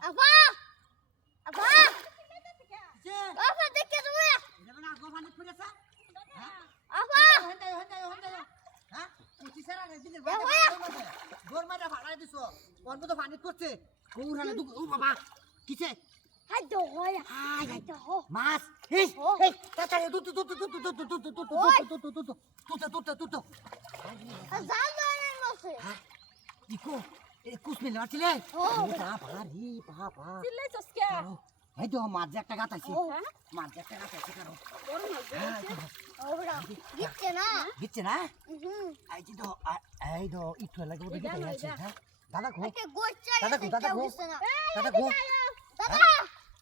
আপা আপা আপা দেখে তুমি আপা পানি করছে কিসে মাছ এই তো মাছ একটা গাতাইছি মাছ একটা গাতাইছি কারো দিচ্ছে না দিচ্ছে না এই তো ইটু লাগে ওটা কি আছে হ্যাঁ দাদা গো দাদা গো দাদা গো দাদা গো দাদা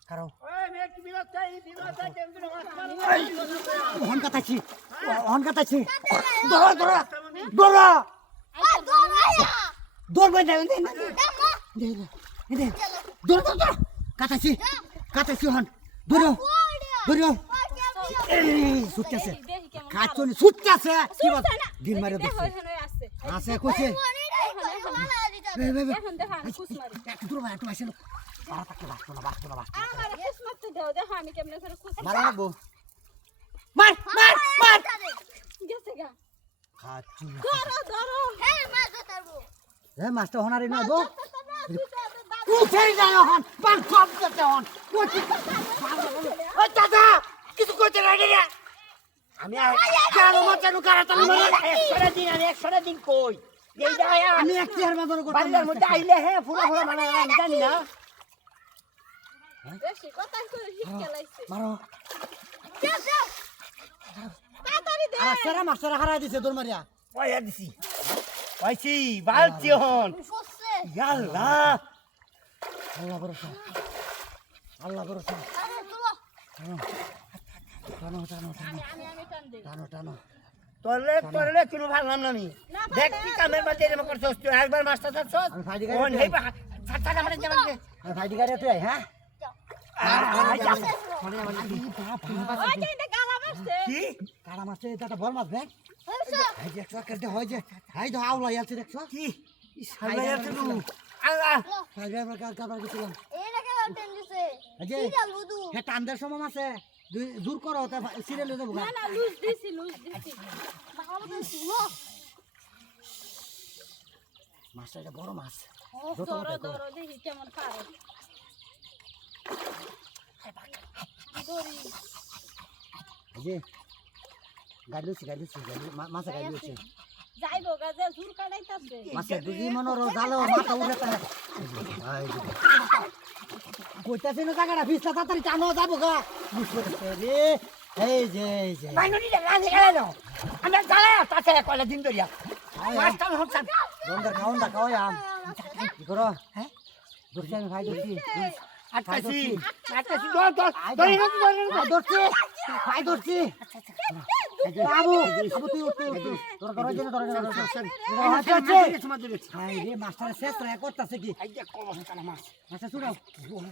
কারো হন গাতাইছি দৌড়া দৌড়া দৌড়া দৌড় দে দৌড় কাটাইছি হন দৌড়ো দৌড়ো ছুটতেছে কাচনি ছুটতেছে কি বল দিন মারে দেখছে আছে কইছে একটু দূর একটু আসেন মারা তাকে বাঁচতো না আমারে কুস মারতে দাও দেখো আমি কেমনে করে কুস মারা লাগবো মার গেছে গা খাচ্ছি ধরো এ মাস্টার হনারি না গো কোথায় যায় হন পান সব করতে হন ওই দাদা কিছু করতে রাখে রে আমি কেন মাচানো কারাতালি মারে 100 দিন কই এই যায় আমি এক চেয়ার বাজার করতে বাড়ির মধ্যে আইলে হ্যাঁ ফুলা মানে আমি জানি না বেশি কথা কই শিখকে লাইছে মারো তাড়াতাড়ি দে আর সেরা মাস্টার হারাই দিছে দৌড় মারিয়া পয়সা দিছি পাইছি বালতি হন ইয়াল্লা আল্লাহ ভরসা টানো আমি তোরলে কোনো ভাবলাম না আমি দেখ কি কামের মধ্যে এরকম করছস তুই একবার মাস্টার ছাড়ছস আমি ফাইডি ওন হেই ছাড় আমারে যাবেন ফাইডি গাড়ি তুই হ্যাঁ ওই যে গালা মারছে কি কারা মাছে এটা বল মাছ দেখ এই যে একশো করতে হয় যে এই তো আউলা আছে দেখছো কি সামনে আছে তু আল্লাহ ফাইডি আমরা কাবার গেছিলাম এটা কেন টেনছে এই যে কি জানবো তুই হে টান্দের সময় আছে দূর করো তা সিরিয়ালে দেবো না লুজ দিছি ভালো তো শুনো মাছটা এটা বড় মাছ ধরো দেখি কেমন পারে এই যে গাড়ি মাছ গাড়ি হচ্ছে যাইবো গাজে জুর কাটাইতাছে মাছের দুই মনের জালো মাথা উঠে তাহলে কইতাছে না জায়গাটা ফিসটা তাড়াতাড়ি টানো যাবো গা রে এই যে বাইননি রাজি গেল আমরা জালা তাছে কয়লা দিন ধরিয়া মাস্টার হচ্ছেন রন্দা খাওয়া আম কি করো হ্যাঁ ধরছি আমি ভাই ধরছি আটকাছি ধরছি ভাই ধরছি বাবু তুই তোর ঘরে জন্য রে মাস্টার শেষ করতেছে কি আচ্ছা শুনো